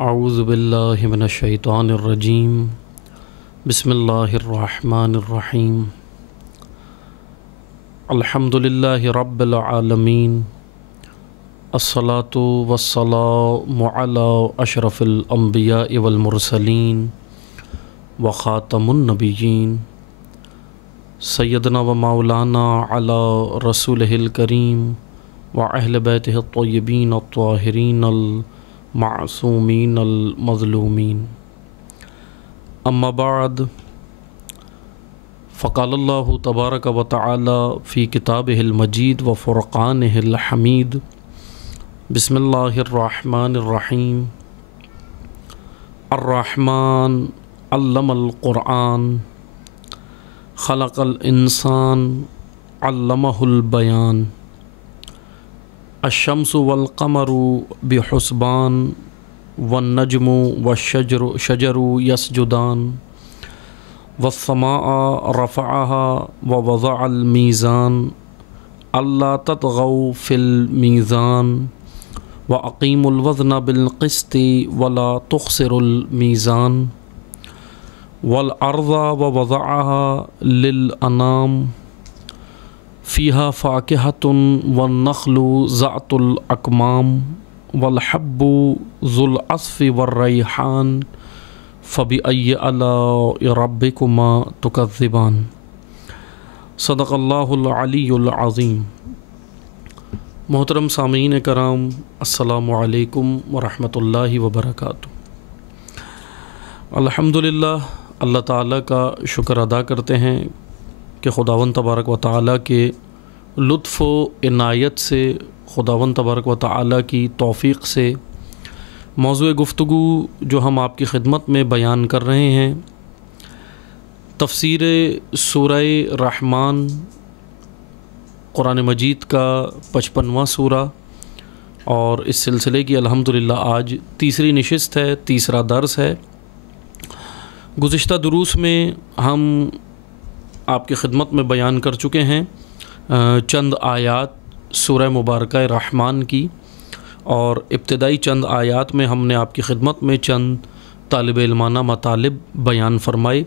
اعوذ باللہ من الشیطان الرجیم بسم اللہ الرحمن الرحیم الحمد للہ رب العالمین الصلاۃ والسلام علی اشرف الانبیاء والمرسلین وخاتم النبیین سیدنا و مولانا علی رسولہ الکریم واہل بیتہ الطیبین الطاہرین المعصومین المظلومین اما بعد فقال اللہ تبارک و تعالی فی کتابہ المجید و فرقانہ الحمید بسم اللہ الرحمن الرحیم الرحمن علم القرآن خلق الانسان علمہ البیان الشمس والقمر بحسبان والنجم والشجر يسجدان والسماء رفعها ووضع الميزان ألا تطغوا في الميزان وأقيموا الوزن بالقسط ولا تخسروا الميزان والأرض ووضعها للأنام فيها فاكهة والنخل ذات الأكمام والحب ذو العصف والريحان فبأي آلاء ربكما تكذبان صدق اللہ العلی العظیم۔ محترم سامعین کرام، السلام علیکم ورحمۃ اللہ وبرکاتہ۔ الحمدللہ اللہ تعالیٰ کا شکر ادا کرتے ہیں کہ خداوند تبارک و تعالیٰ کے لطف و عنایت سے، خداوند تبارک و تعالیٰ کی توفیق سے موضوع گفتگو جو ہم آپ کی خدمت میں بیان کر رہے ہیں، تفسیر سورہ رحمان، قرآن مجید کا 55واں سورہ، اور اس سلسلے کی الحمدللہ آج تیسری نشست ہے، تیسرا درس ہے۔ گزشتہ دروس میں ہم آپ کی خدمت میں بیان کر چکے ہیں چند آیات سورہ مبارکہ رحمان کی، اور ابتدائی چند آیات میں ہم نے آپ کی خدمت میں چند طالب علمانہ مطالب بیان فرمائے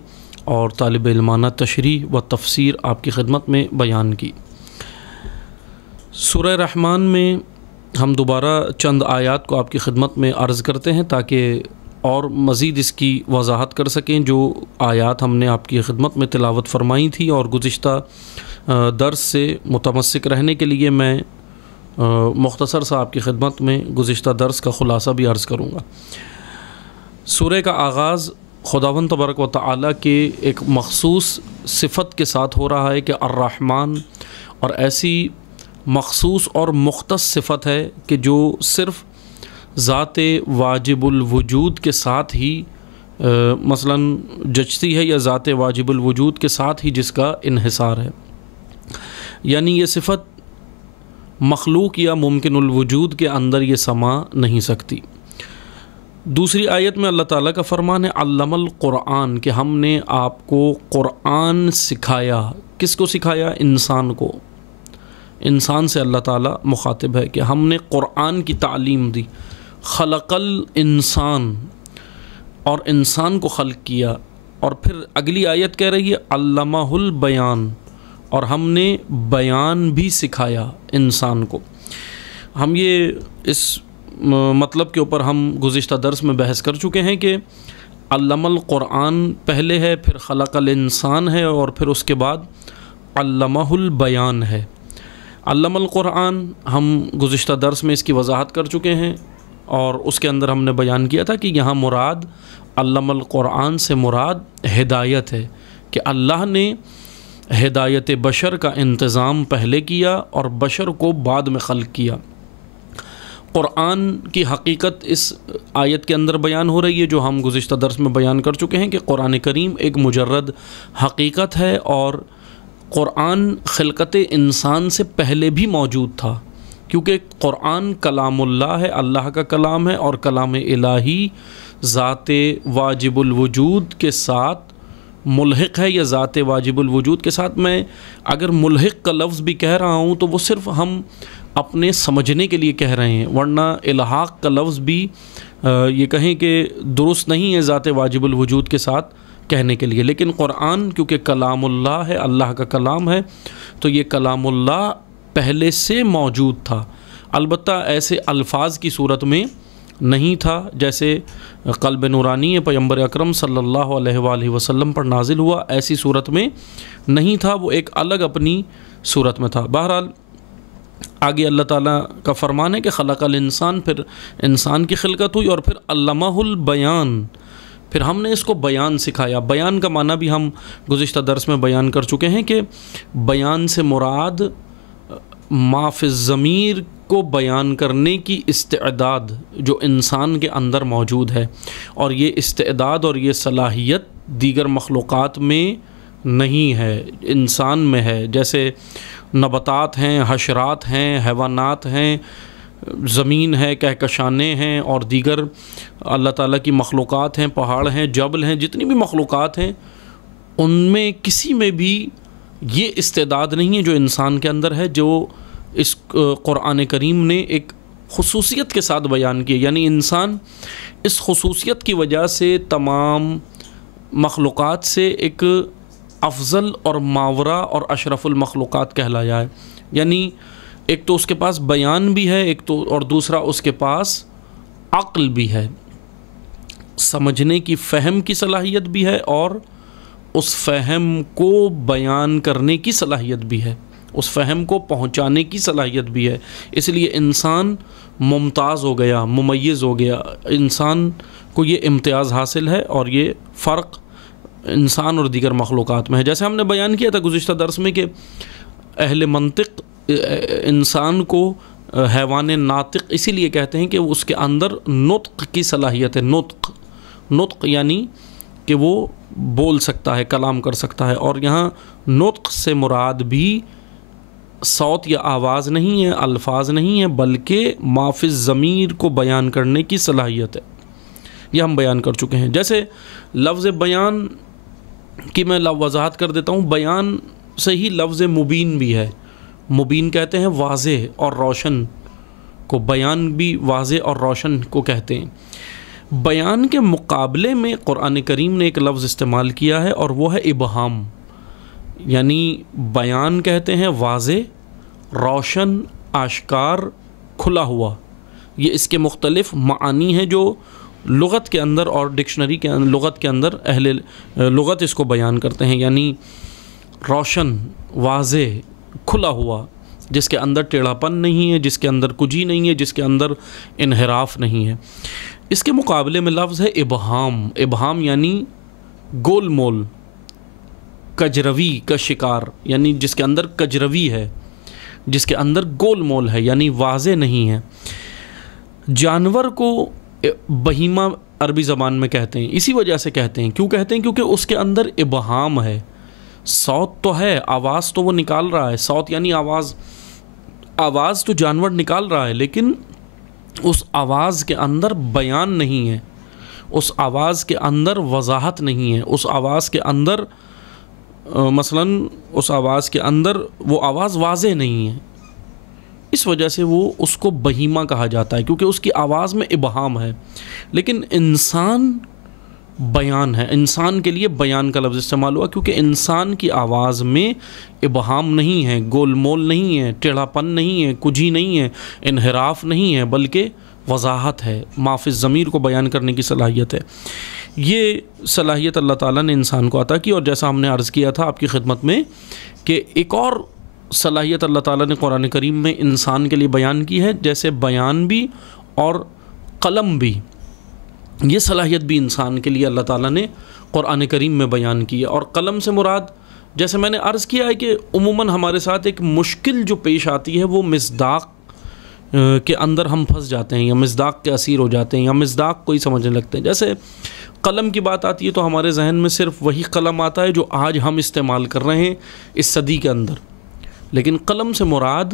اور طالب علمانہ تشریح و تفسیر آپ کی خدمت میں بیان کی۔ سورہ رحمان میں ہم دوبارہ چند آیات کو آپ کی خدمت میں عرض کرتے ہیں تاکہ اور مزید اس کی وضاحت کر سکیں۔ جو آیات ہم نے آپ کی خدمت میں تلاوت فرمائی تھی اور گزشتہ درس سے متمسک رہنے کے لیے میں مختصر سا آپ کی خدمت میں گزشتہ درس کا خلاصہ بھی عرض کروں گا۔ سورہ کا آغاز خداوند تبارک و تعالیٰ کے ایک مخصوص صفت کے ساتھ ہو رہا ہے کہ الرحمن، اور ایسی مخصوص اور مختص صفت ہے کہ جو صرف ذات واجب الوجود کے ساتھ ہی مثلا جچتی ہے، یا ذات واجب الوجود کے ساتھ ہی جس کا انحصار ہے، یعنی یہ صفت مخلوق یا ممکن الوجود کے اندر یہ سما نہیں سکتی۔ دوسری آیت میں اللہ تعالیٰ کا فرمان ہے علم القرآن، کہ ہم نے آپ کو قرآن سکھایا۔ کس کو سکھایا؟ انسان کو۔ انسان سے اللہ تعالیٰ مخاطب ہے کہ ہم نے قرآن کی تعلیم دی۔ خلق الانسان، اور انسان کو خلق کیا، اور پھر اگلی آیت کہہ رہی ہے علمہ البیان، اور ہم نے بیان بھی سکھایا انسان کو۔ ہم یہ اس مطلب کے اوپر ہم گزشتہ درس میں بحث کر چکے ہیں کہ علم القرآن پہلے ہے، پھر خلق الانسان ہے، اور پھر اس کے بعد علمہ البیان ہے۔ علم القرآن ہم گزشتہ درس میں اس کی وضاحت کر چکے ہیں، اور اس کے اندر ہم نے بیان کیا تھا کہ یہاں مراد علم القرآن سے مراد ہدایت ہے، کہ اللہ نے ہدایت بشر کا انتظام پہلے کیا اور بشر کو بعد میں خلق کیا۔ قرآن کی حقیقت اس آیت کے اندر بیان ہو رہی ہے، جو ہم گزشتہ درس میں بیان کر چکے ہیں کہ قرآن کریم ایک مجرد حقیقت ہے، اور قرآن خلقت انسان سے پہلے بھی موجود تھا، کیونکہ قرآن کلام اللہ ہے، اللہ کا کلام ہے، اور کلام الہی ذات واجب الوجود کے ساتھ ملحق ہے، یا ذات واجب الوجود کے ساتھ۔ میں اگر ملحق کا لفظ بھی کہہ رہا ہوں تو وہ صرف ہم اپنے سمجھنے کے لیے کہہ رہے ہیں، ورنہ الحاق کا لفظ بھی یہ کہیں کہ درست نہیں ہے ذات واجب الوجود کے ساتھ کہنے کے لیے، لیکن قرآن کیونکہ کلام اللہ ہے، اللہ کا کلام ہے، تو یہ کلام اللہ پہلے سے موجود تھا، البتہ ایسے الفاظ کی صورت میں نہیں تھا جیسے قلب نورانی پیغمبر اکرم صلی اللہ علیہ وآلہ وسلم پر نازل ہوا، ایسی صورت میں نہیں تھا، وہ ایک الگ اپنی صورت میں تھا۔ بہرحال آگے اللہ تعالیٰ کا فرمان ہے کہ خلق الانسان، پھر انسان کی خلقت ہوئی، اور پھر علمہ البیان، پھر ہم نے اس کو بیان سکھایا۔ بیان کا معنی بھی ہم گزشتہ درس میں بیان کر چکے ہیں کہ بیان سے مراد ما فی الضمیر کو بیان کرنے کی استعداد جو انسان کے اندر موجود ہے، اور یہ استعداد اور یہ صلاحیت دیگر مخلوقات میں نہیں ہے، انسان میں ہے۔ جیسے نباتات ہیں، حشرات ہیں، حیوانات ہیں، زمین ہے، کہکشانے ہیں، اور دیگر اللہ تعالیٰ کی مخلوقات ہیں، پہاڑ ہیں، جبل ہیں، جتنی بھی مخلوقات ہیں ان میں کسی میں بھی یہ استعداد نہیں ہے جو انسان کے اندر ہے، جو اس قرآن کریم نے ایک خصوصیت کے ساتھ بیان کی، یعنی انسان اس خصوصیت کی وجہ سے تمام مخلوقات سے ایک افضل اور ماورا اور اشرف المخلوقات کہلایا ہے۔ یعنی ایک تو اس کے پاس بیان بھی ہے، ایک تو اور دوسرا اس کے پاس عقل بھی ہے، سمجھنے کی، فہم کی صلاحیت بھی ہے، اور اس فہم کو بیان کرنے کی صلاحیت بھی ہے، اس فہم کو پہنچانے کی صلاحیت بھی ہے۔ اس لیے انسان ممتاز ہو گیا، ممیز ہو گیا، انسان کو یہ امتیاز حاصل ہے، اور یہ فرق انسان اور دیگر مخلوقات میں ہے۔ جیسے ہم نے بیان کیا تھا گزشتہ درس میں کہ اہل منطق انسان کو حیوان ناطق اسی لیے کہتے ہیں کہ اس کے اندر نطق کی صلاحیت ہے۔ نطق یعنی کہ وہ بول سکتا ہے، کلام کر سکتا ہے، اور یہاں نطق سے مراد بھی صوت یا آواز نہیں ہے، الفاظ نہیں ہے، بلکہ ما فی الضمیر کو بیان کرنے کی صلاحیت ہے۔ یہ ہم بیان کر چکے ہیں۔ جیسے لفظ بیان کی میں وضاحت کر دیتا ہوں، بیان سے ہی لفظ مبین بھی ہے۔ مبین کہتے ہیں واضح اور روشن کو، بیان بھی واضح اور روشن کو کہتے ہیں۔ بیان کے مقابلے میں قرآن کریم نے ایک لفظ استعمال کیا ہے، اور وہ ہے ابہام، یعنی بیان کہتے ہیں واضح، روشن، آشکار، کھلا ہوا۔ یہ اس کے مختلف معانی ہیں جو لغت کے اندر اور ڈکشنری کے لغت کے اندر اہل لغت اس کو بیان کرتے ہیں، یعنی روشن، واضح، کھلا ہوا، جس کے اندر ٹیڑھا پن نہیں ہے، جس کے اندر کجی نہیں ہے، جس کے اندر انحراف نہیں ہے۔ اس کے مقابلے میں لفظ ہے ابہام۔ ابہام یعنی گول مول، کجروی کا شکار، یعنی جس کے اندر کجروی ہے، جس کے اندر گول مول ہے، یعنی واضح نہیں ہے۔ جانور کو بہیمہ عربی زبان میں کہتے ہیں، اسی وجہ سے کہتے ہیں۔ کیوں کہتے ہیں؟ کیونکہ اس کے اندر ابہام ہے، صوت تو ہے، آواز تو وہ نکال رہا ہے، صوت یعنی آواز تو جانور نکال رہا ہے، لیکن اس آواز کے اندر بیان نہیں ہے، اس آواز کے اندر وضاحت نہیں ہے، اس آواز کے اندر مثلاً اس آواز کے اندر وہ آواز واضح نہیں ہے، اس وجہ سے وہ اس کو بہیمہ کہا جاتا ہے، کیونکہ اس کی آواز میں ابہام ہے۔ لیکن انسان بیان ہے، انسان کے لیے بیان کا لفظ استعمال ہوا کیونکہ انسان کی آواز میں ابہام نہیں ہے، گول مول نہیں ہے، ٹیڑھا پن نہیں ہے، کجی نہیں ہے، انحراف نہیں ہے، بلکہ وضاحت ہے، ما فی الضمیر کو بیان کرنے کی صلاحیت ہے۔ یہ صلاحیت اللہ تعالیٰ نے انسان کو عطا کی، اور جیسا ہم نے عرض کیا تھا آپ کی خدمت میں کہ ایک اور صلاحیت اللہ تعالیٰ نے قرآن کریم میں انسان کے لیے بیان کی ہے، جیسے بیان بھی اور قلم بھی، یہ صلاحیت بھی انسان کے لیے اللہ تعالیٰ نے قرآن کریم میں بیان کی ہے۔ اور قلم سے مراد جیسے میں نے عرض کیا ہے کہ عموماً ہمارے ساتھ ایک مشکل جو پیش آتی ہے وہ مصداق کے اندر ہم پھنس جاتے ہیں، یا مصداق کے اسیر ہو جاتے ہیں، یا مصداق کو ہی سمجھنے لگتے ہیں۔ جیسے قلم کی بات آتی ہے تو ہمارے ذہن میں صرف وہی قلم آتا ہے جو آج ہم استعمال کر رہے ہیں اس صدی کے اندر، لیکن قلم سے مراد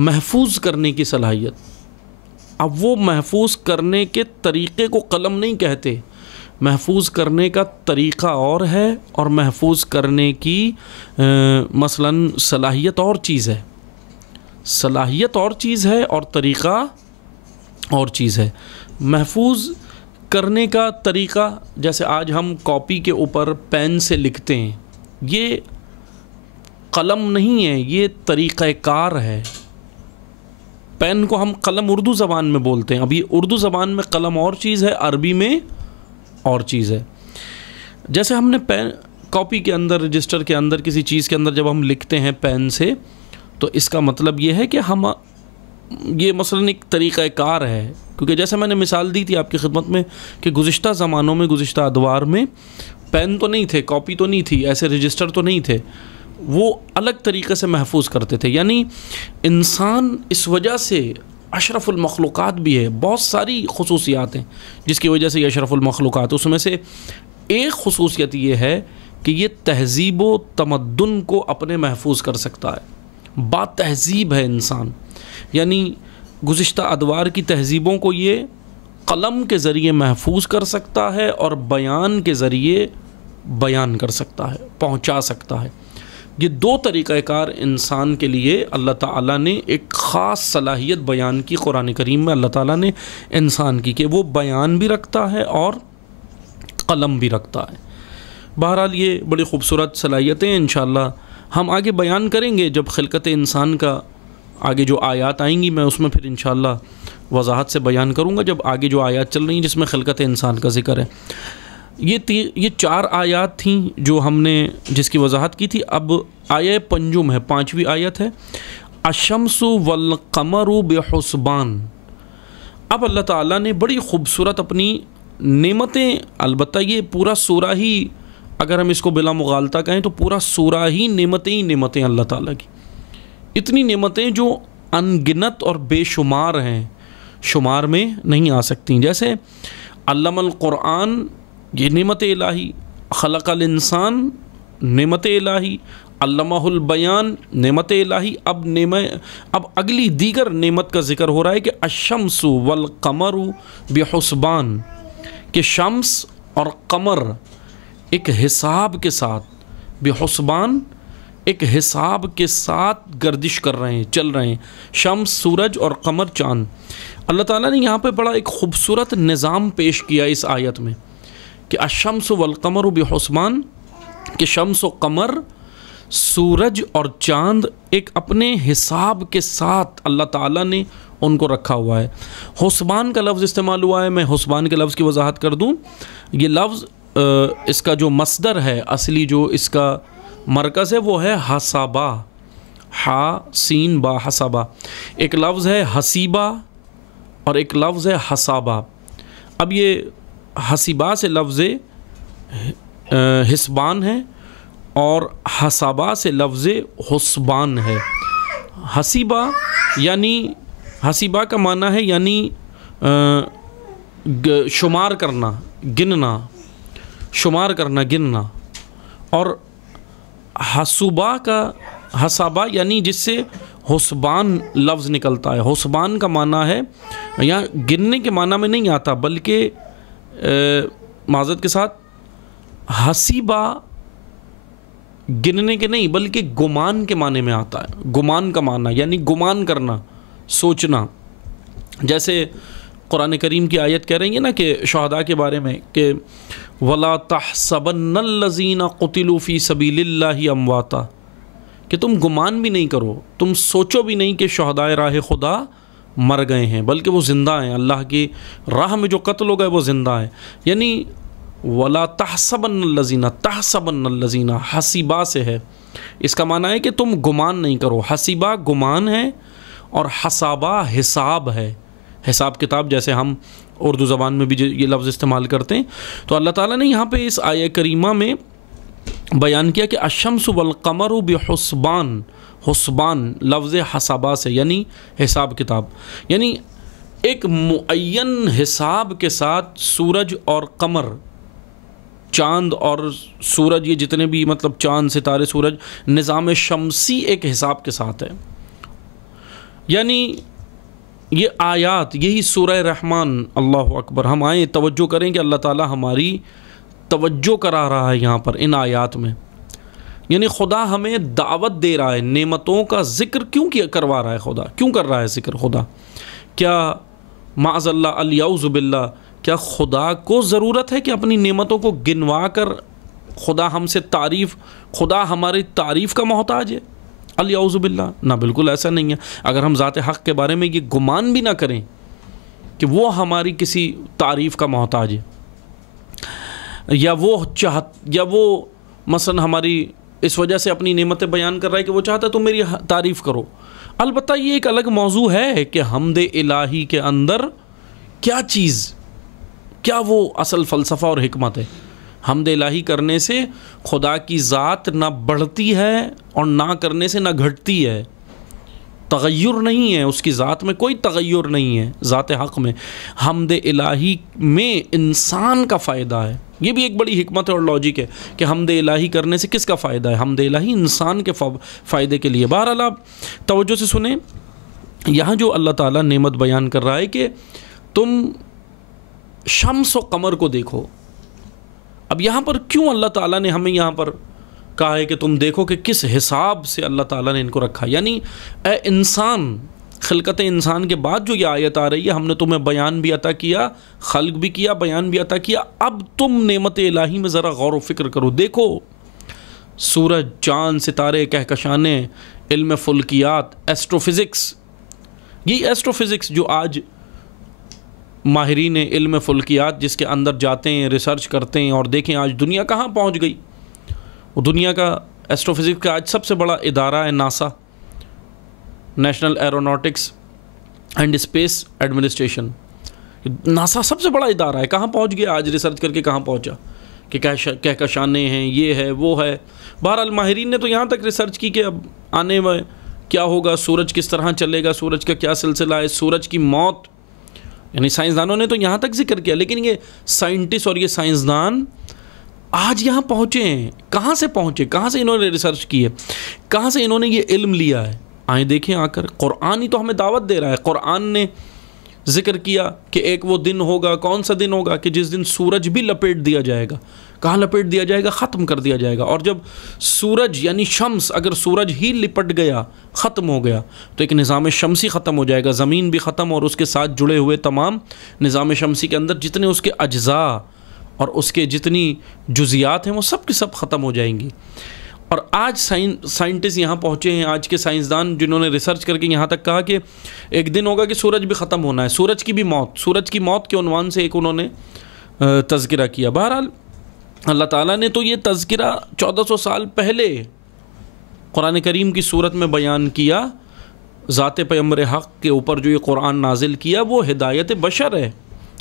محفوظ کرنے کی صلاحیت۔ اب وہ محفوظ کرنے کے طریقے کو قلم نہیں کہتے، محفوظ کرنے کا طریقہ اور ہے، اور محفوظ کرنے کی مثلاً صلاحیت اور چیز ہے۔ صلاحیت اور چیز ہے اور طریقہ اور چیز ہے۔ محفوظ کرنے کا طریقہ، جیسے آج ہم کاپی کے اوپر پین سے لکھتے ہیں، یہ قلم نہیں ہے، یہ طریقہ کار ہے۔ پین کو ہم قلم اردو زبان میں بولتے ہیں، اب یہ اردو زبان میں قلم اور چیز ہے، عربی میں اور چیز ہے۔ جیسے ہم نے پین کاپی کے اندر، رجسٹر کے اندر، کسی چیز کے اندر جب ہم لکھتے ہیں پین سے، تو اس کا مطلب یہ ہے کہ ہم یہ مثلاً ایک طریقہ کار ہے، کیونکہ جیسے میں نے مثال دی تھی آپ کی خدمت میں کہ گزشتہ زمانوں میں، گزشتہ ادوار میں پین تو نہیں تھے، کاپی تو نہیں تھی، ایسے رجسٹر تو نہیں تھے، وہ الگ طریقے سے محفوظ کرتے تھے۔ یعنی انسان اس وجہ سے اشرف المخلوقات بھی ہے، بہت ساری خصوصیات ہیں جس کی وجہ سے یہ اشرف المخلوقات، اس میں سے ایک خصوصیت یہ ہے کہ یہ تہذیب و تمدن کو اپنے محفوظ کر سکتا ہے، با تہذیب ہے انسان۔ یعنی گزشتہ ادوار کی تہذیبوں کو یہ قلم کے ذریعے محفوظ کر سکتا ہے اور بیان کے ذریعے بیان کر سکتا ہے، پہنچا سکتا ہے۔ یہ دو طریقہ کار انسان کے لیے اللہ تعالیٰ نے ایک خاص صلاحیت بیان کی، قرآن کریم میں اللہ تعالیٰ نے انسان کی، کہ وہ بیان بھی رکھتا ہے اور قلم بھی رکھتا ہے۔ بہرحال یہ بڑی خوبصورت صلاحیتیں انشاءاللہ ہم آگے بیان کریں گے، جب خلقت انسان کا آگے جو آیات آئیں گی میں اس میں پھر انشاءاللہ وضاحت سے بیان کروں گا، جب آگے جو آیات چل رہی ہیں جس میں خلقت انسان کا ذکر ہے۔ یہ 4 آیات تھیں جو ہم نے جس کی وضاحت کی تھی۔ اب آیہ پنجم ہے، 5ویں آیت ہے، الشمس والقمر بحسبان۔ اب اللہ تعالیٰ نے بڑی خوبصورت اپنی نعمتیں، البتہ یہ پورا سورہ ہی اگر ہم اس کو بلا مغالطہ کہیں تو پورا سورہ ہی نعمتیں اللہ تعالیٰ کی، اتنی نعمتیں جو ان گنت اور بے شمار ہیں، شمار میں نہیں آ سکتی۔ جیسے علم القرآن، یہ نعمت الہی، خلق الانسان نعمت الہی، علمہ البیان نعمت الہی۔ اب اگلی دیگر نعمت کا ذکر ہو رہا ہے کہ الشمس والقمر بحسبان، کہ شمس اور قمر ایک حساب کے ساتھ، بحسبان ایک حساب کے ساتھ گردش کر رہے ہیں، چل رہے ہیں۔ شمس سورج اور قمر چاند۔ اللہ تعالیٰ نے یہاں پہ بڑا ایک خوبصورت نظام پیش کیا اس آیت میں کہ الشمس والقمر بحسبان، کہ شمس و قمر، سورج اور چاند ایک اپنے حساب کے ساتھ اللہ تعالیٰ نے ان کو رکھا ہوا ہے۔ حسبان کا لفظ استعمال ہوا ہے، میں حسبان کے لفظ کی وضاحت کر دوں۔ یہ لفظ اس کا جو مصدر ہے، اصلی جو اس کا مرکز ہے وہ ہے حسابہ، ہا سین با حسابہ۔ ایک لفظ ہے حسیبہ اور ایک لفظ ہے حسابہ۔ اب یہ حسیبہ سے لفظ حسبان ہے اور حسابہ سے لفظ حسبان ہے۔ حسیبہ یعنی، حسیبہ کا معنی ہے یعنی شمار کرنا، گننا، شمار کرنا، گننا، اور حسبہ کا، حسابہ یعنی جس سے حسبان لفظ نکلتا ہے۔ حسبان کا معنی ہے، یہاں گننے کے معنی میں نہیں آتا بلکہ معذرت کے ساتھ حسیبہ گننے کے نہیں بلکہ گمان کے معنی میں آتا ہے۔ گمان کا معنی یعنی گمان کرنا، سوچنا۔ جیسے قرآن کریم کی آیت کہہ رہی ہے نا کہ شہداء کے بارے میں کہ وَلَا تَحْسَبَنَّ الَّذِينَ قُتِلُوا فِي سَبِيلِ اللَّهِ أَمْوَاتًا، کہ تم گمان بھی نہیں کرو، تم سوچو بھی نہیں کہ شہداء راہ خدا مر گئے ہیں، بلکہ وہ زندہ ہیں، اللہ کی راہ میں جو قتل ہو گئے وہ زندہ ہیں۔ یعنی وَلَا تَحْسَبَنَّ الَّذِينَ، تَحْسَبَنَّ الَّذِينَ حسیبہ سے ہے، اس کا معنی ہے کہ تم گمان نہیں کرو۔ حسیبہ گمان ہے اور حسابہ حساب ہے، حساب کتاب، جیسے ہم اردو زبان میں بھی یہ لفظ استعمال کرتے ہیں۔ تو اللہ تعالیٰ نے یہاں پہ اس آیہ کریمہ میں بیان کیا کہ الشمس والقمر بحسبان، حسبان لفظ حسابہ سے یعنی حساب کتاب، یعنی ایک معین حساب کے ساتھ سورج اور قمر، چاند اور سورج، یہ جتنے بھی مطلب چاند، ستارے، سورج، نظام شمسی ایک حساب کے ساتھ ہے۔ یعنی یہ آیات، یہی سورہ رحمان، اللہ اکبر، ہم آئیں توجہ کریں کہ اللہ تعالیٰ ہماری توجہ کرا رہا ہے یہاں پر ان آیات میں۔ یعنی خدا ہمیں دعوت دے رہا ہے، نعمتوں کا ذکر کیوں کروا رہا ہے خدا؟ کیوں کر رہا ہے ذکر خدا؟ کیا معاذ اللہ الیعوذ باللہ، کیا خدا کو ضرورت ہے کہ اپنی نعمتوں کو گنوا کر خدا ہم سے خدا ہماری تعریف کا محتاج ہے؟ الیعوذ باللہ، نہ بالکل ایسا نہیں ہے۔ اگر ہم ذات حق کے بارے میں یہ گمان بھی نہ کریں کہ وہ ہماری کسی تعریف کا محتاج ہے، یا وہ مثلا ہماری اس وجہ سے اپنی نعمتیں بیان کر رہا ہے کہ وہ چاہتا ہے تم میری تعریف کرو۔ البتہ یہ ایک الگ موضوع ہے کہ حمد الہی کے اندر کیا وہ اصل فلسفہ اور حکمت ہے۔ حمد الہی کرنے سے خدا کی ذات نہ بڑھتی ہے اور نہ کرنے سے نہ گھٹتی ہے، تغیر نہیں ہے، اس کی ذات میں کوئی تغیر نہیں ہے۔ ذات حق میں حمد الہی میں انسان کا فائدہ ہے، یہ بھی ایک بڑی حکمت اور لاجک ہے کہ حمد الہی کرنے سے کس کا فائدہ ہے؟ حمد الہی انسان کے فائدے کے لیے۔ بہرحال آپ توجہ سے سنیں، یہاں جو اللہ تعالیٰ نعمت بیان کر رہا ہے کہ تم شمس و قمر کو دیکھو۔ اب یہاں پر کیوں اللہ تعالیٰ نے ہمیں یہاں پر کہا ہے کہ تم دیکھو کہ کس حساب سے اللہ تعالیٰ نے ان کو رکھا؟ یعنی اے انسان، خلقت انسان کے بعد جو یہ آیت آ رہی ہے، ہم نے تمہیں بیان بھی عطا کیا، خلق بھی کیا، بیان بھی عطا کیا، اب تم نعمت الہی میں ذرا غور و فکر کرو۔ دیکھو سورج، چاند، ستارے، کہکشانے، علم فلکیات، ایسٹرو فزکس، یہ ایسٹرو فزکس جو آج ماہرین علم فلکیات جس کے اندر جاتے ہیں، ریسرچ کرتے ہیں اور دیکھیں آج دنیا کہاں پہنچ گئی۔ وہ دنیا کا ایسٹرو فزکس کا آج سب سے بڑا ادارہ ہے NASA, national aeronautics and space administration. NASA سب سے بڑا ادارہ ہے، کہاں پہنچ گیا آج ریسرچ کر کے، کہاں پہنچا کہ کہکشانے ہیں، یہ ہے، وہ ہے۔ بہرحال ماہرین نے تو یہاں تک ریسرچ کی کہ اب آنے میں کیا ہوگا، سورج کس طرح چلے گا، سورج کا کیا سلسلہ ہے، سورج کی موت، یعنی سائنسدانوں نے تو یہاں تک ذکر کیا۔ لیکن یہ سائنٹسٹ اور یہ سائنسدان آج یہاں پہنچے ہیں، کہاں سے پہنچے، کہاں سے انہوں نے ریسرچ کی ہے، کہاں سے انہوں نے یہ علم لیا ہے؟ آئیں دیکھیں آ کر، قرآن ہی تو ہمیں دعوت دے رہا ہے۔ قرآن نے ذکر کیا کہ ایک وہ دن ہوگا، کون سا دن ہوگا، کہ جس دن سورج بھی لپیٹ دیا جائے گا۔ کہاں لپیٹ دیا جائے گا؟ ختم کر دیا جائے گا۔ اور جب سورج یعنی شمس، اگر سورج ہی لپٹ گیا، ختم ہو گیا، تو ایک نظام شمسی ختم ہو جائے گا، زمین بھی ختم، اور اس کے ساتھ جڑے ہوئے تمام نظام شمسی کے اندر جتنے اس کے اجزاء اور اس کے جتنی جزیات ہیں وہ سب کی سب ختم ہو جائیں گی۔ اور آج سائنٹسٹ یہاں پہنچے ہیں، آج کے سائنسدان جنہوں نے ریسرچ کر کے یہاں تک کہا کہ ایک دن ہوگا کہ سورج بھی ختم ہونا ہے، سورج کی بھی موت، سورج کی موت کے عنوان سے ایک انہوں نے تذکرہ کیا۔ بہرحال اللہ تعالیٰ نے تو یہ تذکرہ 1400 سال پہلے قرآن کریم کی صورت میں بیان کیا۔ ذات پیغمبر حق کے اوپر جو یہ قرآن نازل کیا وہ ہدایت بشر ہے،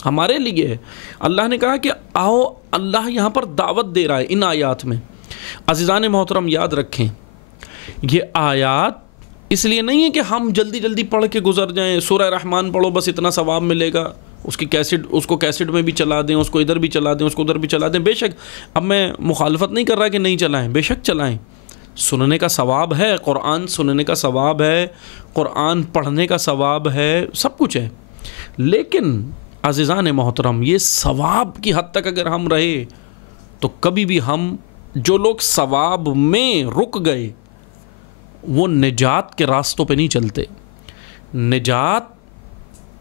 ہمارے لیے ہے۔ اللہ نے کہا کہ آؤ، اللہ یہاں پر دعوت دے رہا ہے ان آیات میں۔ عزیزان محترم یاد رکھیں، یہ آیات اس لیے نہیں ہے کہ ہم جلدی جلدی پڑھ کے گزر جائیں، سورہ رحمان پڑھو بس اتنا ثواب ملے گا، اس کو کیسٹ میں بھی چلا دیں، اس کو ادھر بھی چلا دیں، اس کو ادھر بھی چلا دیں۔ بے شک اب میں مخالفت نہیں کر رہا کہ نہیں چلائیں، بے شک چلائیں، سننے کا ثواب ہے، قرآن سننے کا ثواب ہے، قرآن پڑھنے کا ثواب ہے، سب کچھ ہے۔ لیکن عزیزان محترم، یہ ثواب کی حد تک اگر ہم رہے تو کبھی بھی ہم جو لوگ ثواب میں رک گئے وہ نجات کے راستوں پہ نہیں چلتے۔ نجات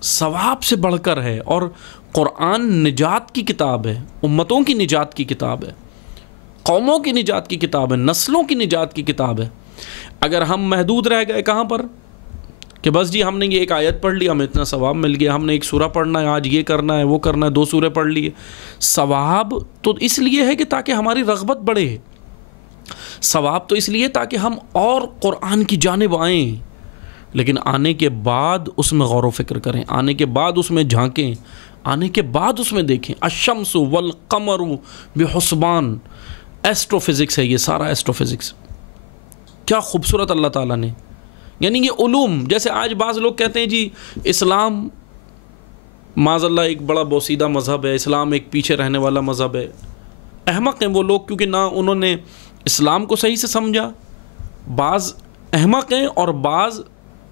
ثواب سے بڑھ کر ہے، اور قرآن نجات کی کتاب ہے، امتوں کی نجات کی کتاب ہے، قوموں کی نجات کی کتاب ہے، نسلوں کی نجات کی کتاب ہے۔ اگر ہم محدود رہ گئے کہاں پر کہ بس جی ہم نے یہ ایک آیت پڑھ لی، ہمیں اتنا ثواب مل گیا، ہم نے ایک سورہ پڑھنا ہے، آج یہ کرنا ہے، وہ کرنا ہے، 2 سورے پڑھ لیے۔ ثواب تو اس لیے ہے کہ تاکہ ہماری رغبت بڑھے، ثواب تو اس لیے تاکہ ہم اور قرآن کی جانب آئیں، لیکن آنے کے بعد اس میں غور و فکر کریں، آنے کے بعد اس میں جھانکیں، آنے کے بعد اس میں دیکھیں۔ الشمس والقمر بحسبان، ایسٹرو فزکس ہے یہ سارا، ایسٹرو فزکس کیا خوبصورت اللہ تعالیٰ نے، یعنی یہ علوم، جیسے آج بعض لوگ کہتے ہیں جی اسلام معاذ اللہ ایک بڑا بوسیدہ مذہب ہے، اسلام ایک پیچھے رہنے والا مذہب ہے۔ احمق ہیں وہ لوگ، کیونکہ نہ انہوں نے اسلام کو صحیح سے سمجھا، بعض احمق ہیں اور بعض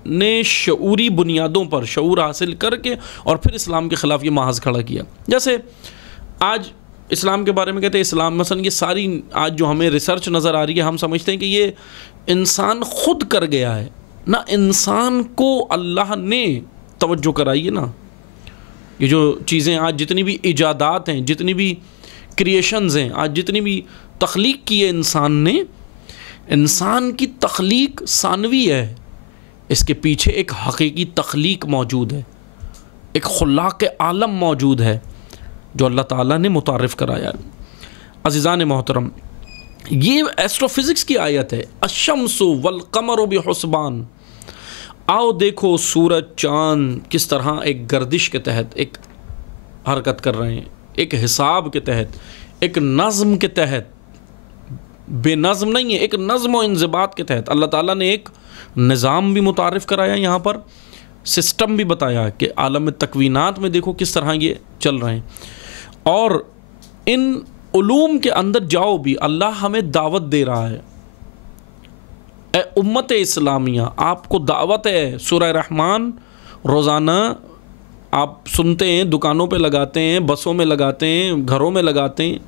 نے شعوری بنیادوں پر شعور حاصل کر کے اور پھر اسلام کے خلاف یہ محاذ کھڑا کیا۔ جیسے آج اسلام کے بارے میں کہتے ہیں اسلام مثلا یہ ساری آج جو ہمیں ریسرچ نظر آ رہی ہے ہم سمجھتے ہیں کہ یہ انسان خود کر گیا ہے. نہ انسان کو اللہ نے توجہ کرائی ہے. نا یہ جو چیزیں آج جتنی بھی ایجادات ہیں، جتنی بھی کریشنز ہیں، آج جتنی بھی تخلیق کی ہے انسان نے، انسان کی تخلیق ثانوی ہے. اس کے پیچھے ایک حقیقی تخلیق موجود ہے، ایک خلاق عالم موجود ہے جو اللہ تعالیٰ نے متعارف کرایا. عزیزان محترم، یہ ایسٹرو فزکس کی آیت ہے. الشمس والقمر بحسبان. آؤ دیکھو سورج چاند کس طرح ایک گردش کے تحت ایک حرکت کر رہے ہیں، ایک حساب کے تحت، ایک نظم کے تحت. بے نظم نہیں ہے، ایک نظم و انضباط کے تحت اللہ تعالیٰ نے ایک نظام بھی متعارف کرایا، یہاں پر سسٹم بھی بتایا کہ عالم تکوینات میں دیکھو کس طرح یہ چل رہے ہیں. اور ان علوم کے اندر جاؤ بھی اللہ ہمیں دعوت دے رہا ہے. اے امت اسلامیہ، آپ کو دعوت ہے. سورہ رحمان روزانہ آپ سنتے ہیں، دکانوں پہ لگاتے ہیں، بسوں میں لگاتے ہیں، گھروں میں لگاتے ہیں،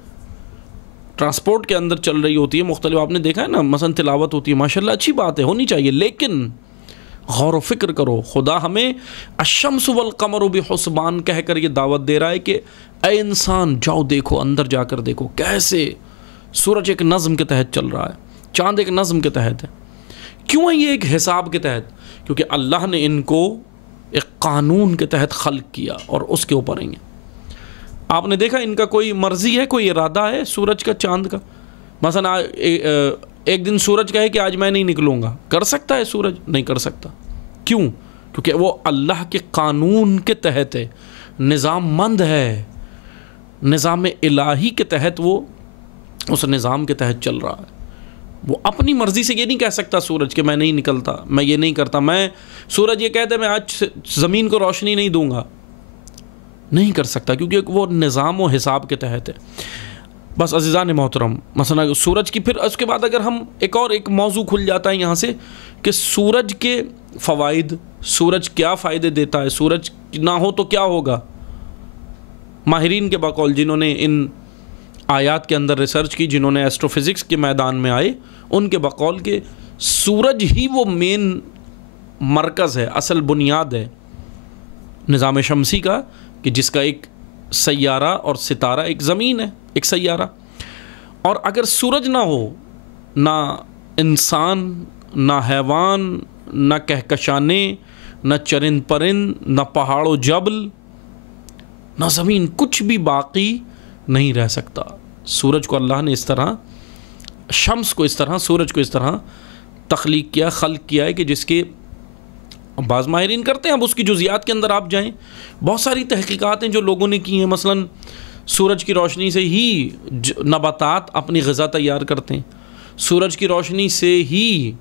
ٹرانسپورٹ کے اندر چل رہی ہوتی ہے مختلف. آپ نے دیکھا ہے نا، مثلا تلاوت ہوتی ہے، ماشاءاللہ اچھی بات ہے، ہونی چاہیے. لیکن غور و فکر کرو، خدا ہمیں الشمس والقمر بحسبان کہہ کر یہ دعوت دے رہا ہے کہ اے انسان جاؤ دیکھو، اندر جا کر دیکھو کیسے سورج ایک نظم کے تحت چل رہا ہے، چاند ایک نظم کے تحت ہے. کیوں ہے یہ ایک حساب کے تحت؟ کیونکہ اللہ نے ان کو ایک قانون کے تحت خلق کیا اور اس کے اوپر ہیں. آپ نے دیکھا ان کا کوئی مرضی ہے، کوئی ارادہ ہے سورج کا، چاند کا؟ مثلا ایک دن سورج کہے کہ آج میں نہیں نکلوں گا، کر سکتا ہے سورج؟ نہیں کر سکتا. کیوں؟ کیونکہ وہ اللہ کے قانون کے تحت ہے، نظام مند ہے، نظام الہی کے تحت وہ اس نظام کے تحت چل رہا ہے. وہ اپنی مرضی سے یہ نہیں کہہ سکتا سورج کہ میں نہیں نکلتا، میں یہ نہیں کرتا. میں سورج یہ کہتا ہے میں آج زمین کو روشنی نہیں دوں گا، نہیں کر سکتا، کیونکہ وہ نظام و حساب کے تحت ہے. بس عزیزان محترم، مثلا سورج کی، پھر اس کے بعد اگر ہم ایک موضوع کھل جاتا ہے یہاں سے کہ سورج کے فوائد، سورج کیا فائدے دیتا ہے، سورج نہ ہو تو کیا ہوگا. ماہرین کے بقول جنہوں نے ان آیات کے اندر ریسرچ کی، جنہوں نے ایسٹرو فزکس کے میدان میں آئے، ان کے بقول کہ سورج ہی وہ مین مرکز ہے، اصل بنیاد ہے نظام شمسی کا، کہ جس کا ایک سیارہ اور ستارہ ایک زمین ہے، ایک سیارہ. اور اگر سورج نہ ہو، نہ انسان، نہ حیوان، نہ کہکشانے، نہ چرند پرند، نہ پہاڑ و جبل، نہ زمین، کچھ بھی باقی نہیں رہ سکتا. سورج کو اللہ نے اس طرح، شمس کو اس طرح، سورج کو اس طرح تخلیق کیا، خلق کیا ہے کہ جس کے بعض ماہرین کرتے ہیں. اب اس کی جزیات کے اندر آپ جائیں، بہت ساری تحقیقات ہیں جو لوگوں نے کی ہیں. مثلا سورج کی روشنی سے ہی نباتات اپنی غذا تیار کرتے ہیں، سورج کی روشنی سے ہی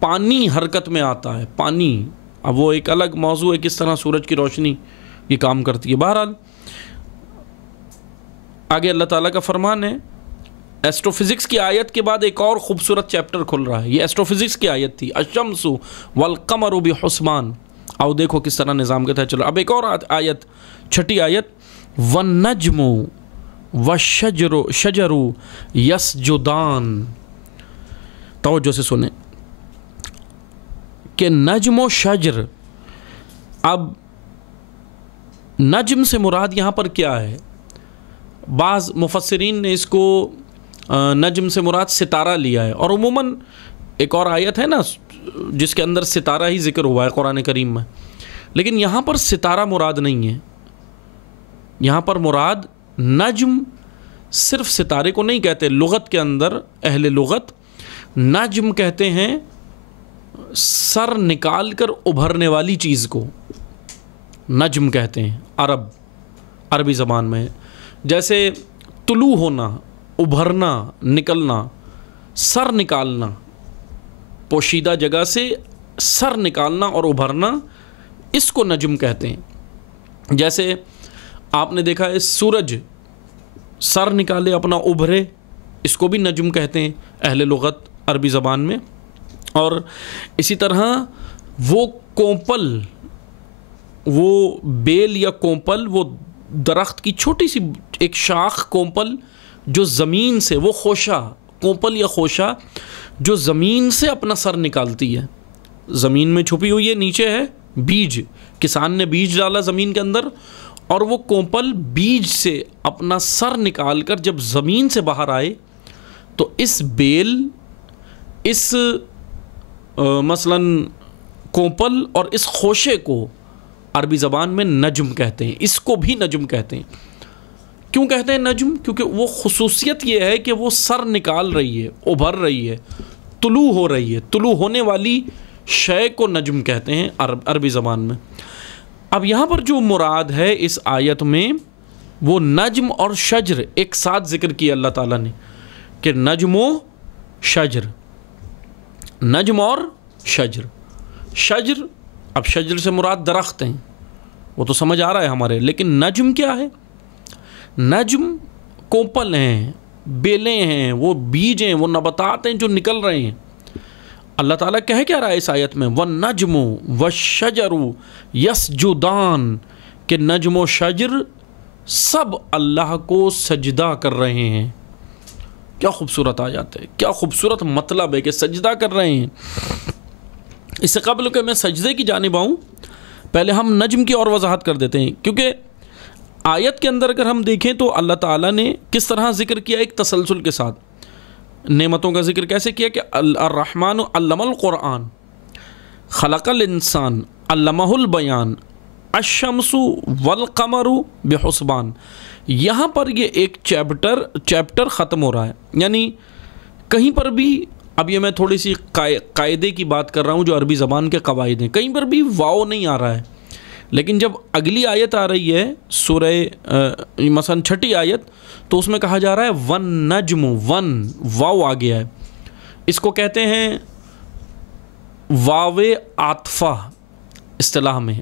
پانی حرکت میں آتا ہے. پانی اب وہ ایک الگ موضوع ہے کس طرح سورج کی روشنی یہ کام کرتی ہے. بہرحال آگے اللہ تعالیٰ کا فرمان ہے. ایسٹرو فزکس کی آیت کے بعد ایک اور خوبصورت چیپٹر کھل رہا ہے. یہ ایسٹرو فزکس کی آیت تھی، الشمس والقمر بحسبان. آؤ دیکھو کس طرح نظام کے تحت چل رہا. اب ایک اور آیت، چھٹی آیت، والنجم والشجر یسجدان. توجہ سے سنیں کہ نجم و شجر، اب نجم سے مراد یہاں پر کیا ہے؟ بعض مفسرین نے اس کو نجم سے مراد ستارہ لیا ہے، اور عموماً ایک اور آیت ہے نا جس کے اندر ستارہ ہی ذکر ہوا ہے قرآن کریم میں، لیکن یہاں پر ستارہ مراد نہیں ہے. یہاں پر مراد نجم، صرف ستارے کو نہیں کہتے. لغت کے اندر اہل لغت نجم کہتے ہیں سر نکال کر ابھرنے والی چیز کو نجم کہتے ہیں عربی زبان میں. جیسے طلوع ہونا، ابھرنا، نکلنا، سر نکالنا، پوشیدہ جگہ سے سر نکالنا اور ابھرنا، اس کو نجم کہتے ہیں. جیسے آپ نے دیکھا ہے سورج سر نکالے اپنا، ابھرے، اس کو بھی نجم کہتے ہیں اہل لغت عربی زبان میں. اور اسی طرح وہ کونپل، وہ بیل یا کونپل، وہ درخت کی چھوٹی سی ایک شاخ کومپل جو زمین سے، وہ خوشہ کومپل یا خوشہ جو زمین سے اپنا سر نکالتی ہے، زمین میں چھپی ہوئی ہے، نیچے ہے بیج، کسان نے بیج ڈالا زمین کے اندر، اور وہ کومپل بیج سے اپنا سر نکال کر جب زمین سے باہر آئے تو اس بیل، اس مثلا کومپل اور اس خوشے کو عربی زبان میں نجم کہتے ہیں، اس کو بھی نجم کہتے ہیں۔ کیوں کہتے ہیں نجم؟ کیونکہ وہ خصوصیت یہ ہے کہ وہ سر نکال رہی ہے، ابھر رہی ہے، طلوع ہو رہی ہے، طلوع ہونے والی شے کو نجم کہتے ہیں عربی زبان میں۔ اب یہاں پر جو مراد ہے اس آیت میں وہ نجم اور شجر ایک ساتھ ذکر کیا اللہ تعالیٰ نے کہ نجم و شجر، نجم اور شجر۔ شجر، اب شجر سے مراد درخت ہیں، وہ تو سمجھ آ رہا ہے ہمارے، لیکن نجم کیا ہے؟ نجم کومپل ہیں، بیلیں ہیں، وہ بیج ہیں، وہ نباتات ہیں جو نکل رہے ہیں۔ اللہ تعالیٰ کہہ کیا رہا ہے اس آیت میں؟ وَالنَّجْمُ وَالشَّجَرُ يَسْجُدَانِ، کہ نجم و شجر سب اللہ کو سجدہ کر رہے ہیں۔ کیا خوبصورت آیات ہے، کیا خوبصورت مطلب ہے کہ سجدہ کر رہے ہیں۔ اس سے قبل کہ میں سجدے کی جانب آؤں، پہلے ہم نجم کی اور وضاحت کر دیتے ہیں، کیونکہ آیت کے اندر اگر ہم دیکھیں تو اللہ تعالیٰ نے کس طرح ذکر کیا ایک تسلسل کے ساتھ۔ نعمتوں کا ذکر کیسے کیا کہ الرحمن علم القرآن، خلق الانسان، علمہ البیان، الشمس والقمر بحسبان۔ یہاں پر یہ ایک چیپٹر ختم ہو رہا ہے، یعنی کہیں پر بھی، اب یہ میں تھوڑی سی قاعدے کی بات کر رہا ہوں جو عربی زبان کے قواعد ہیں، کہیں پر بھی واو نہیں آ رہا ہے، لیکن جب اگلی آیت آ رہی ہے سورہ مثلا 6 آیت، تو اس میں کہا جا رہا ہے ون نجم، ون واو آ گیا ہے، اس کو کہتے ہیں واو عاطفہ اصطلاح میں،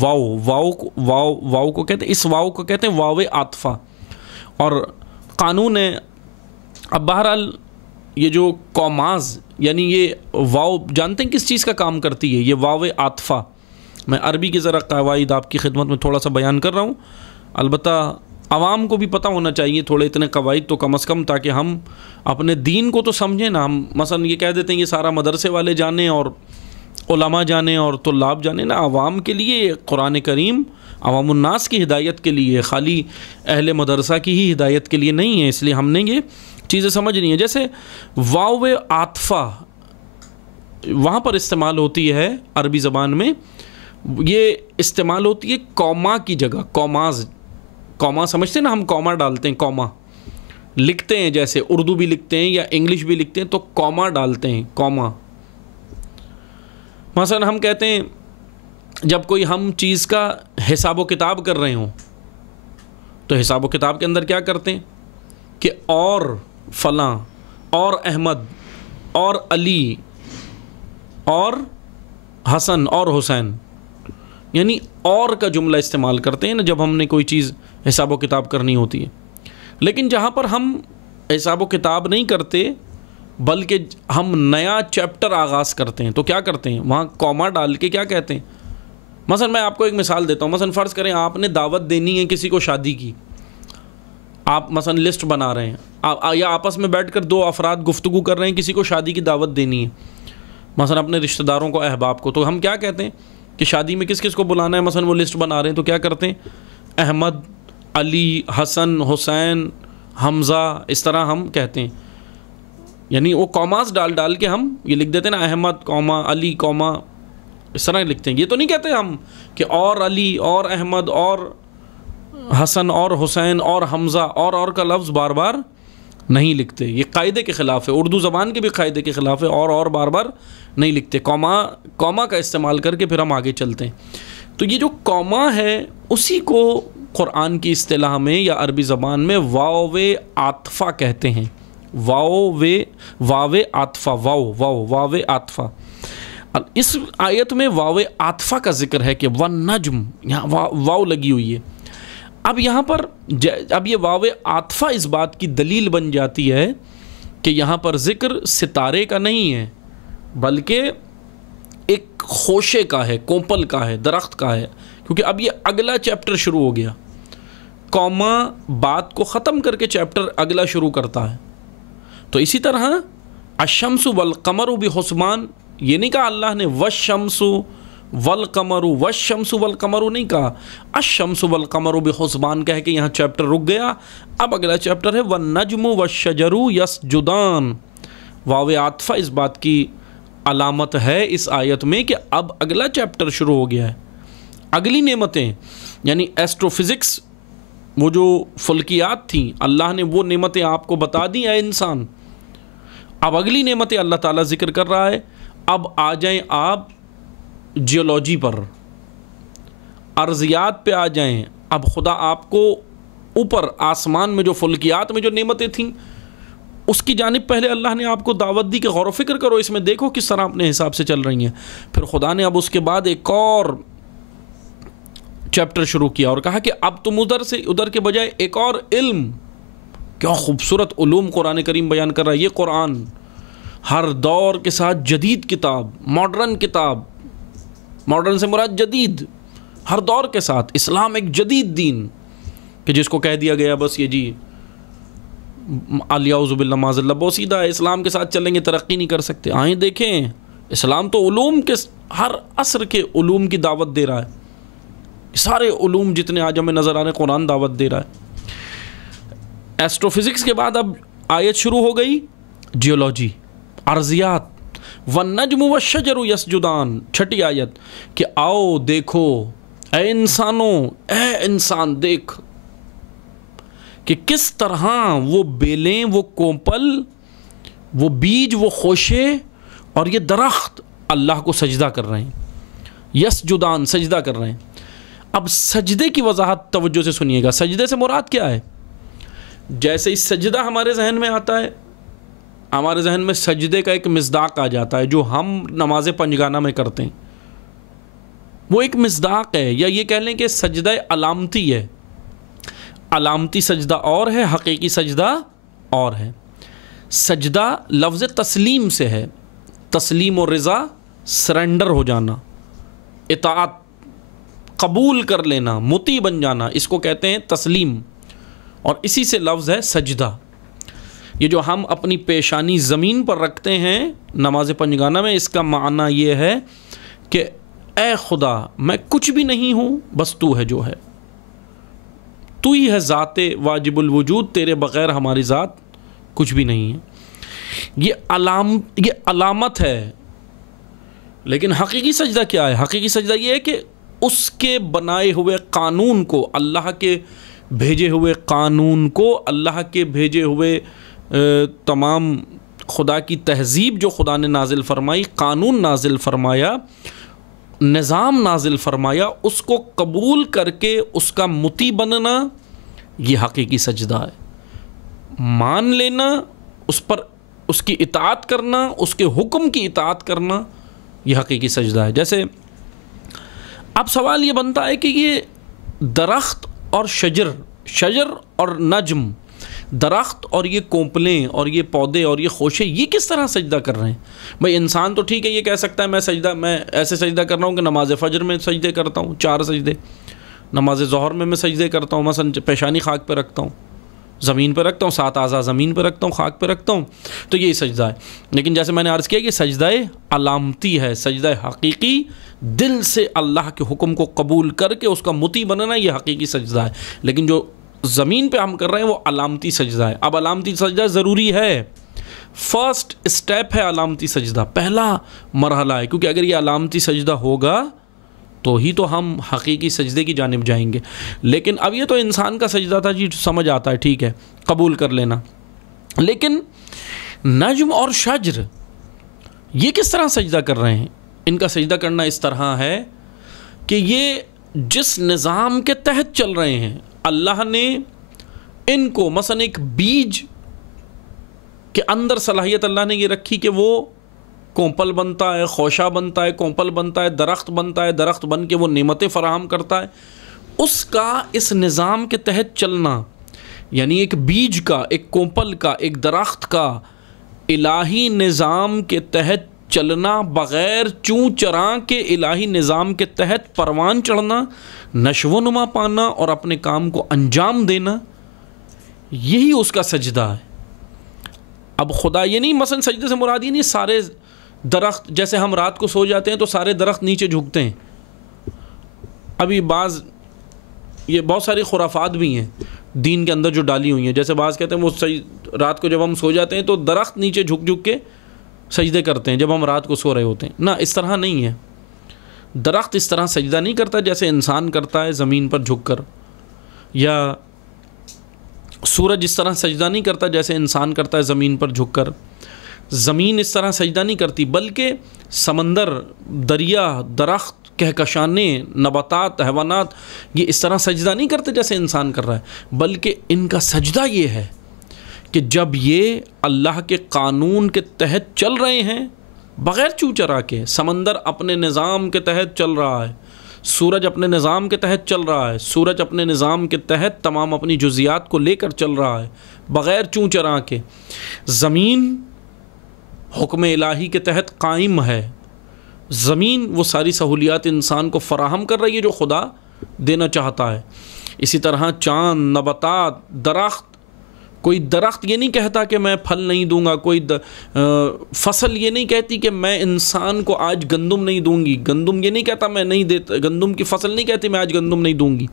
واو کو کہتے ہیں، اس واو کو کہتے ہیں واو عاطفہ، اور قانون ہے۔ اب بہرحال یہ جو قوماز، یعنی یہ واو جانتے ہیں کس چیز کا کام کرتی ہے؟ یہ واو عاطفہ، میں عربی کے ذرا قواعد آپ کی خدمت میں تھوڑا سا بیان کر رہا ہوں، البتہ عوام کو بھی پتہ ہونا چاہیے تھوڑے اتنے قواعد تو کم از کم، تاکہ ہم اپنے دین کو تو سمجھیں نا۔ ہم مثلا یہ کہہ دیتے ہیں یہ سارا مدرسے والے جانیں اور علماء جانیں اور طلاب جانیں، نا، عوام کے لیے قرآن کریم عوام الناس کی ہدایت کے لیے، خالی اہل مدرسہ کی ہی ہدایت کے لیے نہیں ہے، اس لیے ہم نے یہ چیزیں سمجھنی ہیں۔ جیسے واو عاطفہ وہاں پر استعمال ہوتی ہے عربی زبان میں، یہ استعمال ہوتی ہے کوما کی جگہ، کوماز، کوما سمجھتے ہیں نا، ہم کوما ڈالتے ہیں، کوما لکھتے ہیں، جیسے اردو بھی لکھتے ہیں یا انگلش بھی لکھتے ہیں تو کوما ڈالتے ہیں، کوما۔ مثلا ہم کہتے ہیں جب کوئی ہم چیز کا حساب و کتاب کر رہے ہوں تو حساب و کتاب کے اندر کیا کرتے ہیں کہ اور فلاں، اور احمد، اور علی، اور حسن، اور حسین، یعنی اور کا جملہ استعمال کرتے ہیں نا جب ہم نے کوئی چیز حساب و کتاب کرنی ہوتی ہے۔ لیکن جہاں پر ہم حساب و کتاب نہیں کرتے بلکہ ہم نیا چیپٹر آغاز کرتے ہیں تو کیا کرتے ہیں؟ وہاں کوما ڈال کے کیا کہتے ہیں؟ مثلا میں آپ کو ایک مثال دیتا ہوں، مثلا فرض کریں آپ نے دعوت دینی ہے کسی کو شادی کی، آپ مثلا لسٹ بنا رہے ہیں، یا آپس میں بیٹھ کر 2 افراد گفتگو کر رہے ہیں، کسی کو شادی کی دعوت دینی ہے، مثلا اپنے رشتہ داروں کو، احباب کو، تو ہم کیا کہتے ہیں کہ شادی میں کس کس کو بلانا ہے؟ مثلا وہ لسٹ بنا رہے ہیں تو کیا کرتے ہیں؟ احمد، علی، حسن، حسین، حمزہ، اس طرح ہم کہتے ہیں، یعنی وہ کوماز ڈال کے ہم یہ لکھ دیتے ہیں نا، احمد کوما علی کوما، اس طرح لکھتے ہیں۔ یہ تو نہیں کہتے ہم کہ اور علی اور احمد اور حسن اور حسین اور حمزہ اور کا لفظ بار بار نہیں لکھتے، یہ قاعدے کے خلاف ہے، اردو زبان کے بھی قاعدے کے خلاف ہے، اور بار بار نہیں لکھتے، کوما کا استعمال کر کے پھر ہم آگے چلتے ہیں۔ تو یہ جو کوما ہے اسی کو قرآن کی اصطلاح میں یا عربی زبان میں واو عاطفہ کہتے ہیں، واو عاطفہ، واو عاطفہ۔ اس آیت میں واو عاطفہ کا ذکر ہے کہ والنجم، یہاں واو لگی ہوئی ہے۔ اب یہاں پر اب یہ واو عاطفہ اس بات کی دلیل بن جاتی ہے کہ یہاں پر ذکر ستارے کا نہیں ہے بلکہ ایک خوشے کا ہے، کومپل کا ہے، درخت کا ہے، کیونکہ اب یہ اگلا چیپٹر شروع ہو گیا۔ کوما بات کو ختم کر کے چیپٹر اگلا شروع کرتا ہے. تو اسی طرح الشمس والقمر بحسبان، یہ نہیں کہا اللہ نے والشمس والقمر، والشمس والقمر نہیں کہا، الشمس والقمر بحسبان کہہ کے یہاں چیپٹر رک گیا. اب اگلا چیپٹر ہے والنجم والشجر یسجدان. واو عاطفہ اس بات کی علامت ہے اس آیت میں کہ اب اگلا چیپٹر شروع ہو گیا ہے. اگلی نعمتیں یعنی ایسٹرو فزکس، وہ جو فلکیات تھیں، اللہ نے وہ نعمتیں آپ کو بتا دی اے انسان. اب اگلی نعمتیں اللہ تعالیٰ ذکر کر رہا ہے. اب آ جائیں آپ جیولوجی پر، ارضیات پہ آ جائیں. اب خدا آپ کو اوپر آسمان میں جو فلکیات میں جو نعمتیں تھیں اس کی جانب پہلے اللہ نے آپ کو دعوت دی کہ غور و فکر کرو، اس میں دیکھو کس طرح اپنے حساب سے چل رہی ہیں. پھر خدا نے اب اس کے بعد ایک اور چیپٹر شروع کیا اور کہا کہ اب تم ادھر کے بجائے ایک اور علم. کیا خوبصورت علوم قرآن کریم بیان کر رہا ہے. یہ قرآن ہر دور کے ساتھ جدید کتاب، ماڈرن کتاب، ماڈرن سے مراد جدید، ہر دور کے ساتھ. اسلام ایک جدید دین کہ جس کو کہہ دیا گیا بس یہ جی اعوذ باللہ معاذ اللہ بہت سیدھا ہے، اسلام کے ساتھ چلیں گے ترقی نہیں کر سکتے. آئیں دیکھیں اسلام تو علوم کے ہر عصر کے علوم کی دعوت دے رہا ہے. سارے علوم جتنے آج ہمیں نظر آ رہے ہیں قرآن دعوت دے رہا ہے. ایسٹرو فزکس کے بعد اب آیت شروع ہو گئی جیولوجی، ارضیات. والنجم والشجر یسجدان، چھٹی آیت کہ آؤ دیکھو اے انسانوں، اے انسان دیکھ کہ کس طرح وہ بیلیں، وہ کوپل، وہ بیج، وہ خوشے اور یہ درخت اللہ کو سجدہ کر رہے ہیں. یسجدان، سجدہ کر رہے ہیں. اب سجدے کی وضاحت توجہ سے سنیے گا. سجدے سے مراد کیا ہے؟ جیسے ہی سجدہ ہمارے ذہن میں آتا ہے، ہمارے ذہن میں سجدے کا ایک مصداق آ جاتا ہے جو ہم نماز پنجگانہ میں کرتے ہیں. وہ ایک مصداق ہے، یا یہ کہہ لیں کہ سجدہ علامتی ہے. علامتی سجدہ اور ہے، حقیقی سجدہ اور ہے. سجدہ لفظ تسلیم سے ہے. تسلیم و رضا، سرنڈر ہو جانا، اطاعت، قبول کر لینا، مطیع بن جانا، اس کو کہتے ہیں تسلیم. اور اسی سے لفظ ہے سجدہ. یہ جو ہم اپنی پیشانی زمین پر رکھتے ہیں نماز پنجگانہ میں، اس کا معنی یہ ہے کہ اے خدا میں کچھ بھی نہیں ہوں، بس تو ہے جو ہے. تو ہی ہے ذات واجب الوجود، تیرے بغیر ہماری ذات کچھ بھی نہیں ہے. یہ علامت ہے. لیکن حقیقی سجدہ کیا ہے؟ حقیقی سجدہ یہ ہے کہ اس کے بنائے ہوئے قانون کو، اللہ کے بھیجے ہوئے قانون کو، اللہ کے بھیجے ہوئے تمام خدا کی تہذیب جو خدا نے نازل فرمائی، قانون نازل فرمایا، نظام نازل فرمایا، اس کو قبول کر کے اس کا مطیع بننا، یہ حقیقی سجدہ ہے. مان لینا، اس پر اس کی اطاعت کرنا، اس کے حکم کی اطاعت کرنا، یہ حقیقی سجدہ ہے. جیسے اب سوال یہ بنتا ہے کہ یہ درخت اور شجر اور نجم، درخت اور یہ کونپلیں اور یہ پودے اور یہ خوشے، یہ کس طرح سجدہ کر رہے ہیں؟ بھائی انسان تو ٹھیک ہے یہ کہہ سکتا ہے میں ایسے سجدہ کر رہا ہوں کہ نماز فجر میں سجدے کرتا ہوں 4 سجدے، نماز ظہر میں سجدے کرتا ہوں، مثلا پیشانی خاک پہ رکھتا ہوں، زمین پہ رکھتا ہوں، 7 اعضاء زمین پہ رکھتا ہوں، خاک پہ رکھتا ہوں، تو یہی سجدہ ہے. لیکن جیسے میں نے عرض کیا کہ سجدہ علامتی ہے، سجدہ حقیقی، دل سے اللہ کے حکم کو قبول کر کے اس کا مطیع بننا، یہ حقیقی سجدہ ہے. لیکن جو زمین پہ ہم کر رہے ہیں وہ علامتی سجدہ ہے. اب علامتی سجدہ ضروری ہے، فرسٹ اسٹیپ ہے علامتی سجدہ، پہلا مرحلہ ہے، کیونکہ اگر یہ علامتی سجدہ ہوگا تو ہی تو ہم حقیقی سجدے کی جانب جائیں گے. لیکن اب یہ تو انسان کا سجدہ تھا جی، سمجھ آتا ہے، ٹھیک ہے قبول کر لینا. لیکن نجم اور شجر یہ کس طرح سجدہ کر رہے ہیں؟ ان کا سجدہ کرنا اس طرح ہے کہ یہ جس نظام کے تحت چل رہے ہیں، اللہ نے ان کو مثلا ایک بیج کے اندر صلاحیت اللہ نے یہ رکھی کہ وہ کونپل بنتا ہے، خوشہ بنتا ہے، کونپل بنتا ہے، درخت بنتا ہے، درخت بن کے وہ نعمتیں فراہم کرتا ہے. اس کا اس نظام کے تحت چلنا، یعنی ایک بیج کا، ایک کونپل کا، ایک درخت کا الہی نظام کے تحت چلنا، بغیر چوں چراں کے الہی نظام کے تحت پروان چڑھنا، نشو و نما پانا اور اپنے کام کو انجام دینا، یہی اس کا سجدہ ہے۔ اب خدا یہ نہیں، مثلا سجدے سے مراد یہ نہیں سارے درخت، جیسے ہم رات کو سو جاتے ہیں تو سارے درخت نیچے جھکتے ہیں۔ ابھی یہ بہت ساری خرافات بھی ہیں دین کے اندر جو ڈالی ہوئی ہیں، جیسے بعض کہتے ہیں وہ رات کو جب ہم سو جاتے ہیں تو درخت نیچے جھک جھک کے سجدے کرتے ہیں جب ہم رات کو سو رہے ہوتے ہیں۔ نہ، اس طرح نہیں ہے۔ درخت اس طرح سجدہ نہیں کرتا جیسے انسان کرتا ہے زمین پر جھک کر، یا سورج اس طرح سجدہ نہیں کرتا جیسے انسان کرتا ہے زمین پر جھک کر، زمین اس طرح سجدہ نہیں کرتی، بلکہ سمندر، دریا، درخت، کہکشانے، نباتات، حیوانات، یہ اس طرح سجدہ نہیں کرتے جیسے انسان کر رہا ہے، بلکہ ان کا سجدہ یہ ہے کہ جب یہ اللہ کے قانون کے تحت چل رہے ہیں بغیر چوں چرا کے، سمندر اپنے نظام کے تحت چل رہا ہے، سورج اپنے نظام کے تحت چل رہا ہے، سورج اپنے نظام کے تحت تمام اپنی جزیات کو لے کر چل رہا ہے بغیر چوں چرا کے، زمین حکم الہی کے تحت قائم ہے، زمین وہ ساری سہولیات انسان کو فراہم کر رہی ہے جو خدا دینا چاہتا ہے۔ اسی طرح چاند، نباتات، درخت، کوئی درخت یہ نہیں کہتا کہ میں پھل نہیں دوں گا، کوئی فصل یہ نہیں کہتی کہ میں انسان کو آج گندم نہیں دوں گی، گندم یہ نہیں کہتا میں نہیں دیتا، گندم کی فصل نہیں کہتی میں آج گندم نہیں دوں گی،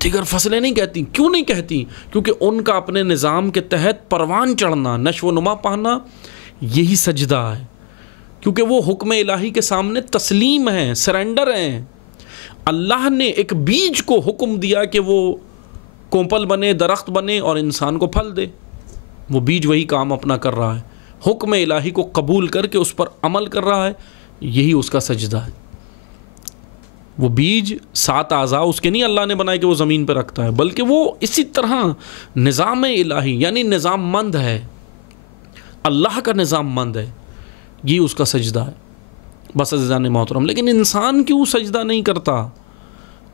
دیگر فصلیں نہیں کہتی۔ کیوں نہیں کہتی؟ کیونکہ ان کا اپنے نظام کے تحت پروان چڑھنا، نشو و نما پانا، یہی سجدہ ہے، کیونکہ وہ حکم الہی کے سامنے تسلیم ہیں، سرنڈر ہیں۔ اللہ نے ایک بیج کو حکم دیا کہ وہ کومپل بنے، درخت بنے اور انسان کو پھل دے، وہ بیج وہی کام اپنا کر رہا ہے، حکم الہی کو قبول کر کے اس پر عمل کر رہا ہے، یہی اس کا سجدہ ہے۔ وہ بیج 7 اعضاء اس کے نہیں اللہ نے بنائے کہ وہ زمین پہ رکھتا ہے، بلکہ وہ اسی طرح نظام الہی، یعنی نظام مند ہے، اللہ کا نظام مند ہے، یہ اس کا سجدہ ہے۔ بس عزیزان محترم، لیکن انسان کیوں سجدہ نہیں کرتا؟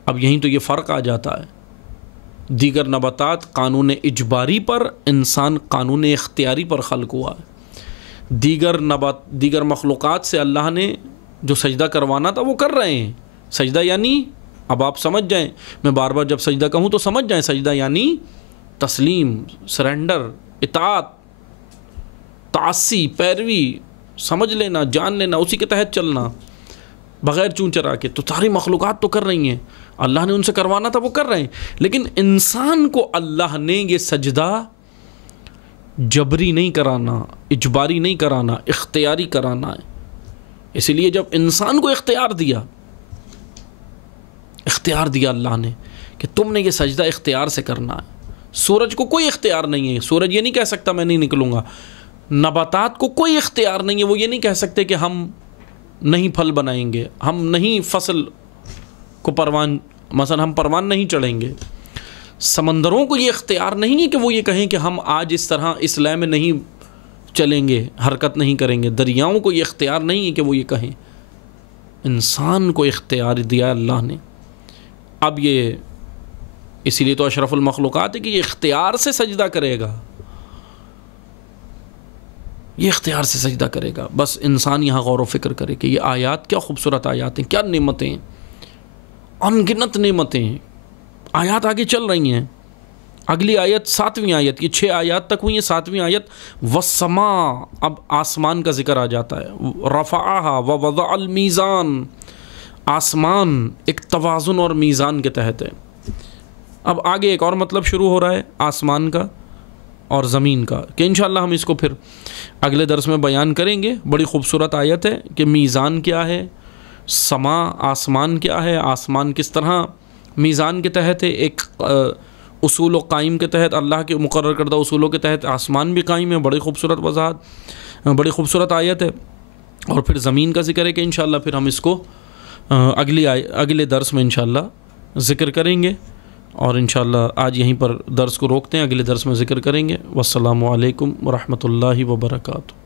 اب یہیں تو یہ فرق آ جاتا ہے۔ دیگر نباتات قانون اجباری پر، انسان قانون اختیاری پر خلق ہوا ہے۔ دیگر مخلوقات سے اللہ نے جو سجدہ کروانا تھا وہ کر رہے ہیں۔ سجدہ یعنی، اب آپ سمجھ جائیں، میں بار بار جب سجدہ کہوں تو سمجھ جائیں، سجدہ یعنی تسلیم، سرنڈر، اطاعت، تعصی، پیروی، سمجھ لینا، جان لینا، اسی کے تحت چلنا بغیر چون چرا کے۔ تو ساری مخلوقات تو کر رہی ہیں، اللہ نے ان سے کروانا تھا وہ کر رہے ہیں، لیکن انسان کو اللہ نے یہ سجدہ جبری نہیں کرانا، اجباری نہیں کرانا، اختیاری کرانا ہے۔ اسی لیے جب انسان کو اختیار دیا اللہ نے کہ تم نے یہ سجدہ اختیار سے کرنا ہے۔ سورج کو کوئی اختیار نہیں ہے، سورج یہ نہیں کہہ سکتا میں نہیں نکلوں گا۔ نباتات کو کوئی اختیار نہیں ہے، وہ یہ نہیں کہہ سکتے کہ ہم نہیں پھل بنائیں گے، ہم نہیں فصل کو مثلا ہم پروان نہیں چڑھیں گے۔ سمندروں کو یہ اختیار نہیں ہے کہ وہ یہ کہیں کہ ہم آج اس طرح اس لے میں نہیں چلیں گے، حرکت نہیں کریں گے۔ دریاؤں کو یہ اختیار نہیں ہے کہ وہ یہ کہیں۔ انسان کو اختیار دیا اللہ نے۔ اب یہ اسی لیے تو اشرف المخلوقات ہے کہ یہ اختیار سے سجدہ کرے گا، یہ اختیار سے سجدہ کرے گا۔ بس انسان یہاں غور و فکر کرے کہ یہ آیات کیا خوبصورت آیات ہیں، کیا نعمتیں ہیں، ان گنت نعمتیں ہیں۔ آیات آگے چل رہی ہیں، اگلی آیت 7ویں آیت، یہ 6 آیات تک ہوئی ہیں، 7ویں آیت والسماء، اب آسمان کا ذکر آ جاتا ہے۔ رفعها ووضع المیزان، آسمان ایک توازن اور میزان کے تحت ہے۔ اب آگے ایک اور مطلب شروع ہو رہا ہے آسمان کا اور زمین کا، کہ انشاءاللہ ہم اس کو پھر اگلے درس میں بیان کریں گے۔ بڑی خوبصورت آیت ہے کہ میزان کیا ہے، سما آسمان کیا ہے، آسمان کس طرح میزان کے تحت ہے، ایک اصول و قائم کے تحت، اللہ کے مقرر کردہ اصولوں کے تحت آسمان بھی قائم ہے۔ بڑی خوبصورت وضاحت، بڑی خوبصورت آیت ہے۔ اور پھر زمین کا ذکر ہے کہ انشاءاللہ پھر ہم اس کو اگلے درس میں انشاءاللہ ذکر کریں گے، اور انشاءاللہ آج یہیں پر درس کو روکتے ہیں، اگلے درس میں ذکر کریں گے۔ والسلام علیکم ورحمۃ اللہ وبرکاتہ۔